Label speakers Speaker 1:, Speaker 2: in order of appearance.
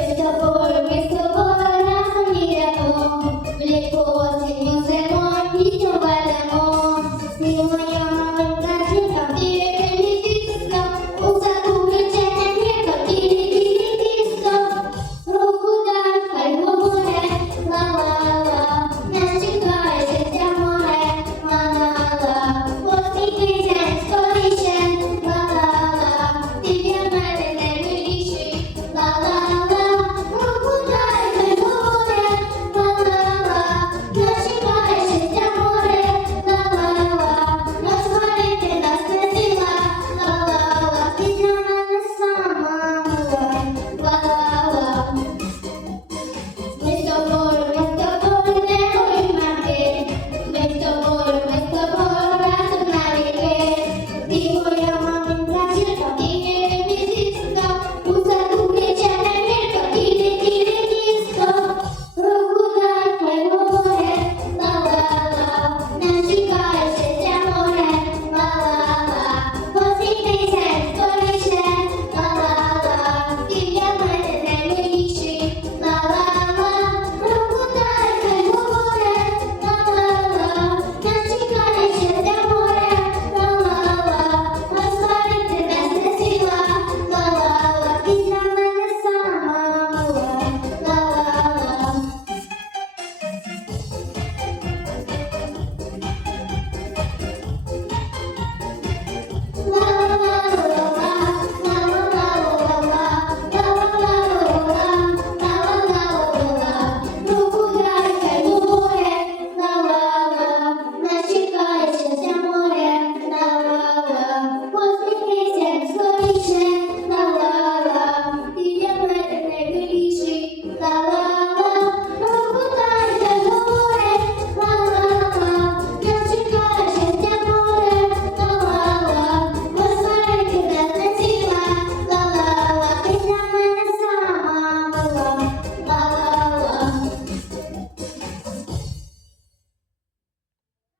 Speaker 1: with.